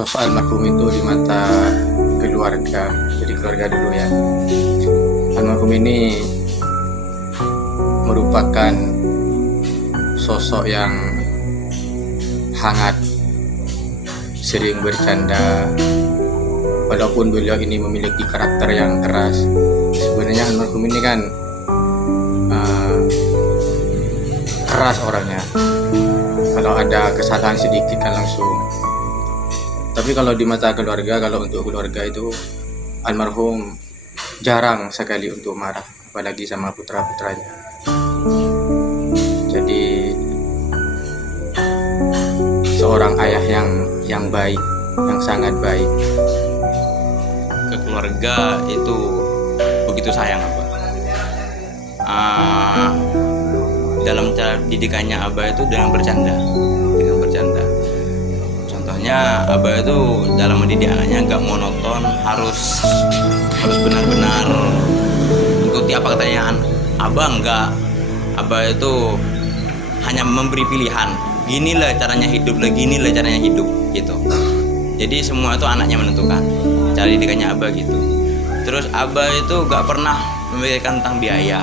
Sosok almarhum itu di mata keluarga, jadi keluarga dulu ya. Almarhum ini merupakan sosok yang hangat, sering bercanda. Walaupun beliau ini memiliki karakter yang keras, sebenarnya almarhum ini kan keras orangnya. Kalau ada kesalahan sedikit kan langsung. Tapi kalau di mata keluarga, kalau untuk keluarga itu almarhum jarang sekali untuk marah, apalagi sama putra-putranya. Jadi seorang ayah yang baik, yang sangat baik. Ke keluarga itu begitu sayang Abah. Dalam cara didikannya Abah itu dengan bercanda. Contohnya Abah itu dalam mendidik anaknya nggak monoton, harus benar-benar mengikuti apa katanya Abah. Enggak, Abah itu hanya memberi pilihan, ginilah caranya hidup, ginilah caranya hidup gitu. Jadi semua itu anaknya menentukan cara didikannya Abah gitu. Terus Abah itu gak pernah memikirkan tentang biaya.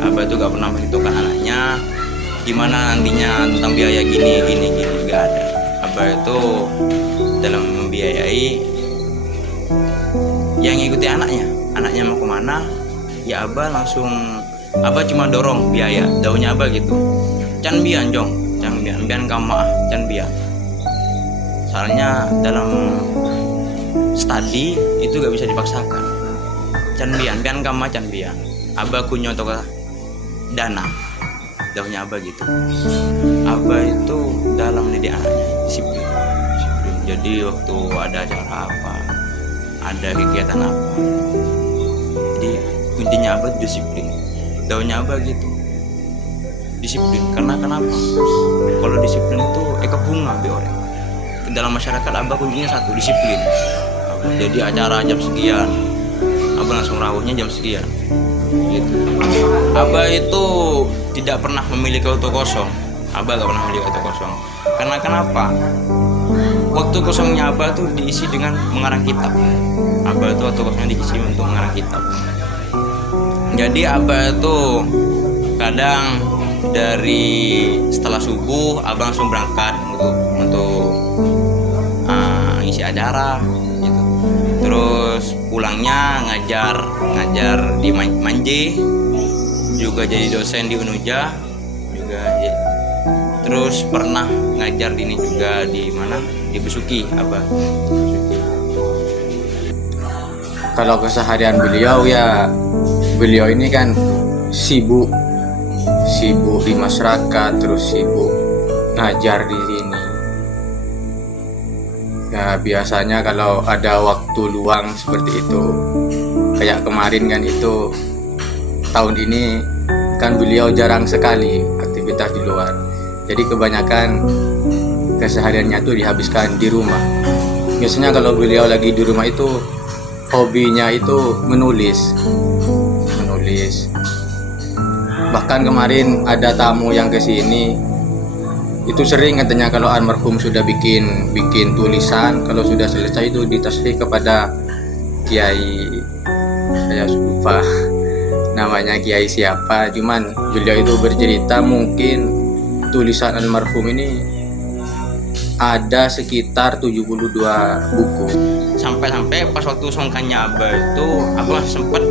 Abah itu gak pernah menentukan anaknya gimana nantinya tentang biaya gini, gak ada. Abah itu dalam membiayai yang ngikuti anaknya mau kemana ya Abah cuma dorong biaya, daunnya Abah gitu. Can bian kamah, can bian. Soalnya dalam studi itu gak bisa dipaksakan. Can bian kamah, can bian. Abah kunyo toka dana, daunnya Abah gitu. Abah itu dalam mendidik anaknya disiplin. Jadi waktu ada acara apa, ada kegiatan apa, jadi kuncinya Abah disiplin. Daunnya Abah gitu, disiplin. Karena kenapa? Kalau disiplin itu bunga bi orang. Dalam masyarakat Abah kuncinya satu, disiplin. Jadi acara jam sekian, Abah langsung rawuhnya jam sekian gitu. Abah itu tidak pernah memiliki waktu kosong. Abah gak pernah memiliki waktu kosong. Karena kenapa? Waktu kosongnya Abah tuh diisi dengan mengarang kitab. Abah itu waktu kosongnya diisi untuk mengarang kitab. Jadi Abah itu kadang dari setelah subuh Abah langsung berangkat untuk ngisi acara gitu. Terus pulangnya ngajar di Manje, juga jadi dosen di Unuja juga. Terus pernah ngajar di ini juga di mana, di Besuki Abah. Kalau keseharian beliau ya, beliau ini kan sibuk di masyarakat, terus sibuk ngajar di sini. Ya biasanya kalau ada waktu luang seperti itu, kayak kemarin kan itu, tahun ini kan beliau jarang sekali aktivitas di luar. Jadi kebanyakan kesehariannya itu dihabiskan di rumah. Biasanya kalau beliau lagi di rumah itu hobinya itu menulis. Bahkan kemarin ada tamu yang kesini, itu sering katanya kalau almarhum sudah bikin tulisan, kalau sudah selesai itu ditasbih kepada kiai, saya lupa namanya kiai siapa, cuman beliau itu bercerita mungkin tulisan almarhum ini ada sekitar 72 buku. Sampai pas waktu songkannya Abah itu Abah sempat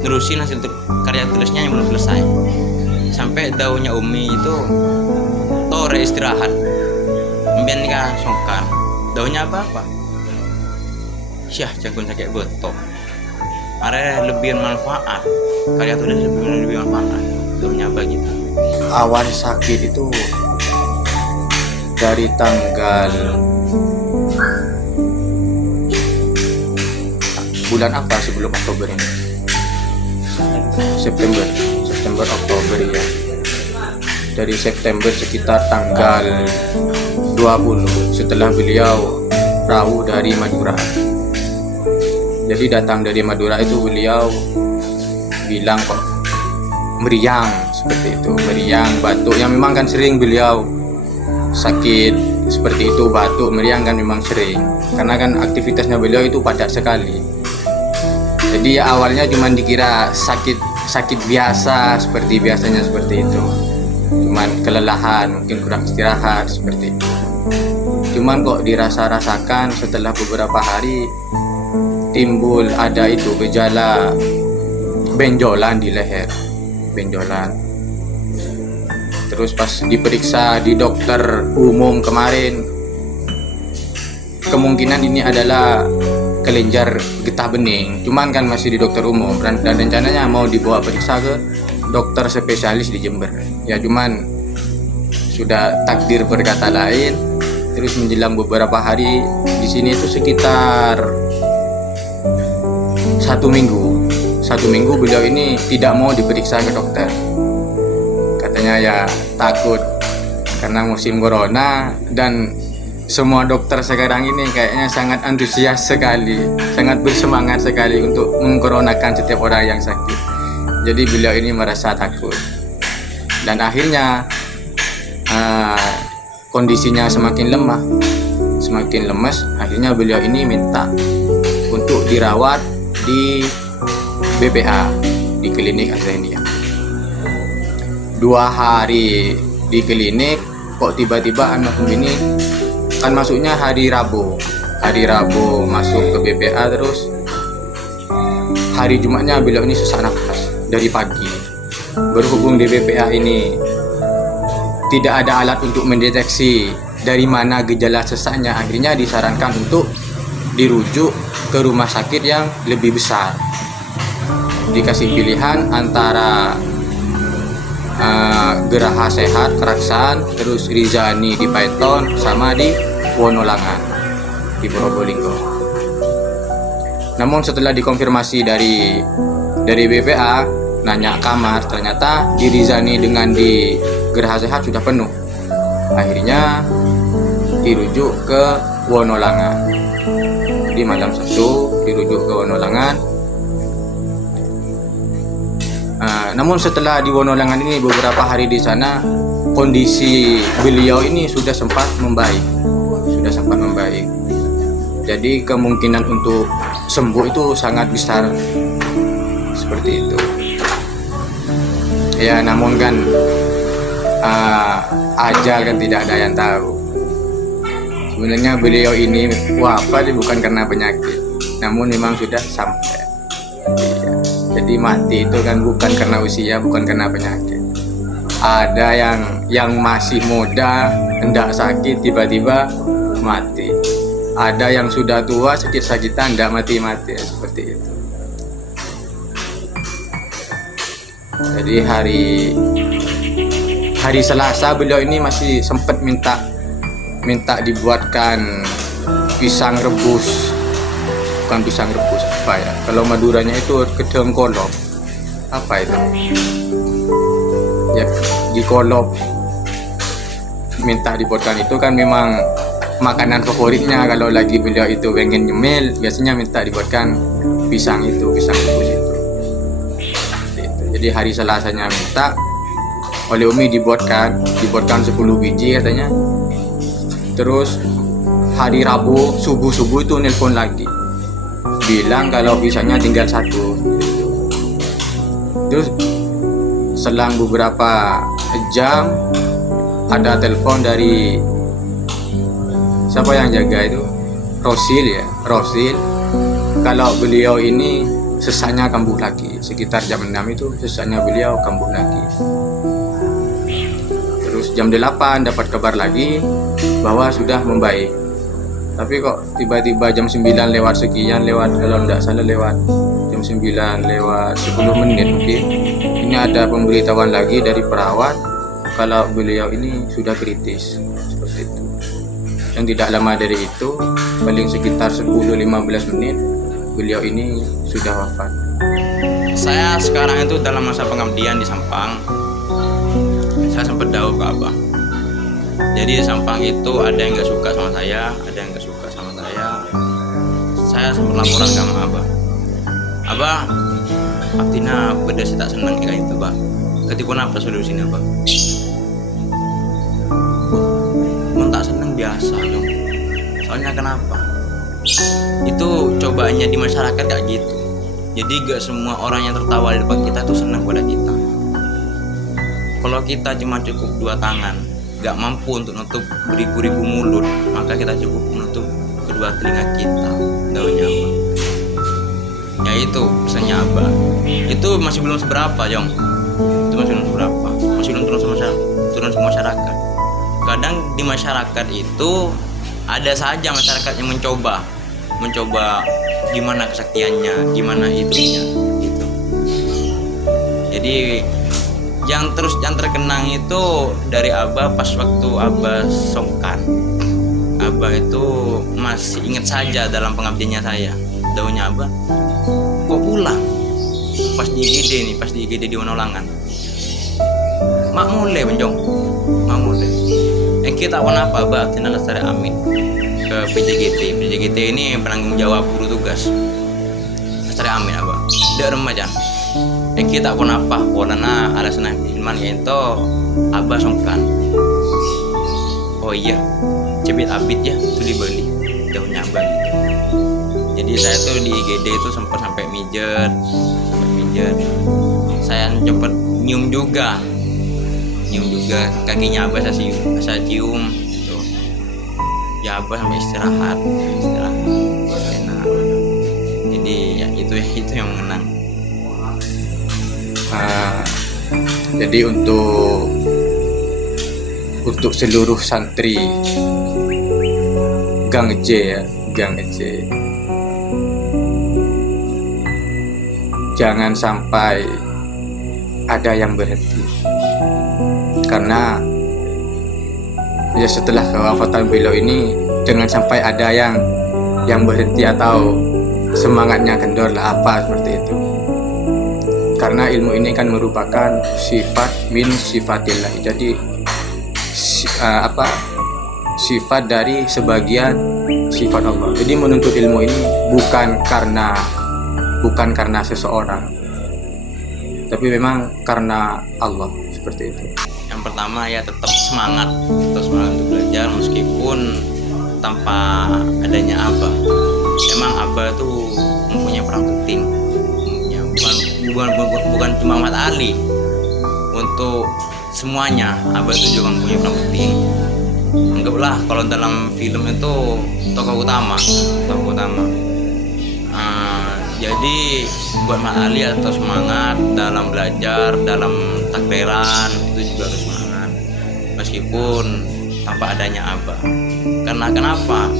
nerusin hasil karya tulisnya yang belum selesai. Sampai daunnya Umi itu tore istirahat mbian nikah songkan, daunnya apa syah jagon sakit betok are lebih manfaat, karya tulis lebih manfaat, daunnya Abah gitu. Awan sakit itu dari tanggal bulan apa sebelum Oktober ini? September Oktober ya. Dari September sekitar tanggal 20 setelah beliau rawuh dari Madura. Jadi datang dari Madura itu beliau bilang kok meriang seperti itu, meriang, batuk yang memang kan sering beliau sakit seperti itu, batuk, meriang kan memang sering, karena kan aktivitasnya beliau itu padat sekali. Jadi ya awalnya cuma dikira sakit biasa seperti biasanya seperti itu, cuman kelelahan, mungkin kurang istirahat seperti itu. Cuman kok dirasa-rasakan setelah beberapa hari timbul ada itu gejala benjolan di leher, benjolan. Terus pas diperiksa di dokter umum kemarin, kemungkinan ini adalah kelenjar getah bening. Cuman kan masih di dokter umum dan rencananya mau dibawa periksa ke dokter spesialis di Jember. Ya cuman sudah takdir berkata lain. Terus menjelang beberapa hari di sini itu sekitar 1 minggu. 1 minggu beliau ini tidak mau diperiksa ke dokter. Katanya ya takut karena musim corona, dan semua dokter sekarang ini kayaknya sangat antusias sekali, sangat bersemangat sekali untuk mengkoronakan setiap orang yang sakit. Jadi beliau ini merasa takut, dan akhirnya kondisinya semakin lemah, semakin lemes. Akhirnya beliau ini minta untuk dirawat di BPA, di klinik Azania. 2 hari di klinik, kok tiba-tiba anak ini kan masuknya hari Rabu masuk ke BPA, terus hari Jumatnya beliau ini sesak nafas dari pagi. Berhubung di BPA ini tidak ada alat untuk mendeteksi dari mana gejala sesaknya, akhirnya disarankan untuk dirujuk ke rumah sakit yang lebih besar. Dikasih pilihan antara Geraha Sehat Keraksan, terus Rizani di Paiton, sama di Wonolangan di Probolinggo. Namun setelah dikonfirmasi dari BPA, nanya kamar, ternyata di Rizani dengan di Geraha Sehat sudah penuh. Akhirnya dirujuk ke Wonolangan. Jadi malam Sabtu dirujuk ke Wonolangan. Namun setelah di Wonolangan ini beberapa hari di sana, kondisi beliau ini sudah sempat membaik. Jadi kemungkinan untuk sembuh itu sangat besar, seperti itu. Ya namun kan ajal kan tidak ada yang tahu. Sebenarnya beliau ini wafat bukan karena penyakit, namun memang sudah sampai. Iya. Jadi mati itu kan bukan karena usia, bukan karena penyakit. Ada yang masih muda, hendak sakit, tiba-tiba mati. Ada yang sudah tua, sakit-sakitan, hendak mati-mati, seperti itu. Jadi hari Selasa beliau ini masih sempat minta dibuatkan pisang rebus. Bukan pisang rebus, apa ya, kalau Maduranya itu kedeng kolop, apa itu ya, di kolop minta dibuatkan. Itu kan memang makanan favoritnya kalau lagi beliau itu pengen nyemil, biasanya minta dibuatkan pisang rebus itu. Jadi hari Selasanya minta, oleh Umi dibuatkan 10 biji katanya. Terus hari Rabu subuh itu nelpon lagi, bilang kalau pisangnya tinggal 1. Terus selang beberapa jam ada telepon dari siapa yang jaga itu, Rosil, kalau beliau ini sesaknya kambuh lagi. Sekitar jam 6 itu sesaknya beliau kambuh lagi. Terus jam 8 dapat kabar lagi bahwa sudah membaik. Tapi kok tiba-tiba jam 9 lewat sekian, kalau tidak salah lewat jam 9 lewat 10 menit mungkin, ini ada pemberitahuan lagi dari perawat kalau beliau ini sudah kritis, seperti itu. Dan tidak lama dari itu, paling sekitar 10-15 menit, beliau ini sudah wafat. Saya sekarang itu dalam masa pengabdian di Sampang. Saya sempat jauh ke Abah. Jadi di Sampang itu ada yang gak suka sama saya, ada yang gak suka sama saya. Saya sempat laporan sama Abah, Abtina beda sih tak senang kayak itu, Abah. Ketipu apa solusinya, Abah? Mau tak senang biasa biasa dong. Soalnya kenapa? Itu cobaannya di masyarakat kayak gitu. Jadi gak semua orang yang tertawa di depan kita tuh senang pada kita. Kalau kita cuma cukup dua tangan, gak mampu untuk nutup beribu-ribu mulut, maka kita cukup menutup kedua telinga kita. Daunnya apa? Ya itu pesannya Abah. Itu masih belum seberapa, Jong. Itu masih belum seberapa. Masih belum turun ke masyarakat. Kadang di masyarakat itu ada saja masyarakat yang mencoba gimana kesaktiannya, gimana itunya gitu. Jadi yang terkenang itu dari Abah pas waktu Abah songkan. Abah itu masih ingat saja dalam pengabdiannya saya. Daunnya Abah, kok pulang? Pas di IGD di Wonolangan. Mak mulai benjong, mak mulai. Kita kenapa Abah Tina Lestari Amin ke PJGT ini penanggung jawab guru tugas Lestari Amin Abah. Dia remaja. Kita kenapa? Karena alasan Hilman itu Abah songkan. Oh iya, cebit abit ya itu dibeli daunnya Abah gitu. Jadi saya tuh di IGD itu sempat sampai mijet. Saya sempat nyium juga kakinya Abah saya cium gitu. Ya Abah sampai istirahat enak. Jadi ya itu yang mengenang. Jadi untuk seluruh santri Gang J, jangan sampai ada yang berhenti, karena ya setelah kewafatan beliau ini jangan sampai ada yang berhenti atau semangatnya kendor lah apa seperti itu. Karena ilmu ini kan merupakan sifat min sifatillah. Jadi sifat dari sebagian sifat Allah. Jadi menuntut ilmu ini bukan karena seseorang, tapi memang karena Allah, seperti itu. Yang pertama ya tetap semangat untuk belajar meskipun tanpa adanya Abah. Emang Abah tuh mempunyai peran penting. Bukan cuma Ahmad Ali, untuk semuanya Abah itu juga mempunyai peran penting. Anggaplah kalau dalam film itu tokoh utama. Jadi buat Ahmad Ali atau semangat dalam belajar, dalam takbiran itu juga harus semangat meskipun tanpa adanya Abah. Karena kenapa?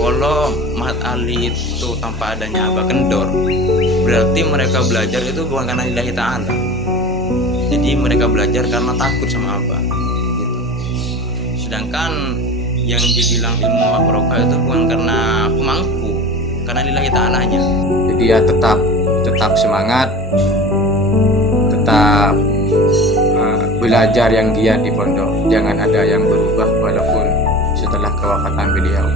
Kalau Ahmad Ali itu tanpa adanya Abah kendor, berarti mereka belajar itu bukan karena lillahi ta'ala. Jadi mereka belajar karena takut sama Abah gitu. Sedangkan yang dibilang ilmu barokah itu bukan karena pemangku, karena lillahi ta'alanya. Jadi ya tetap semangat, tetap belajar yang giat di pondok. Jangan ada yang berubah walaupun setelah kewafatan beliau.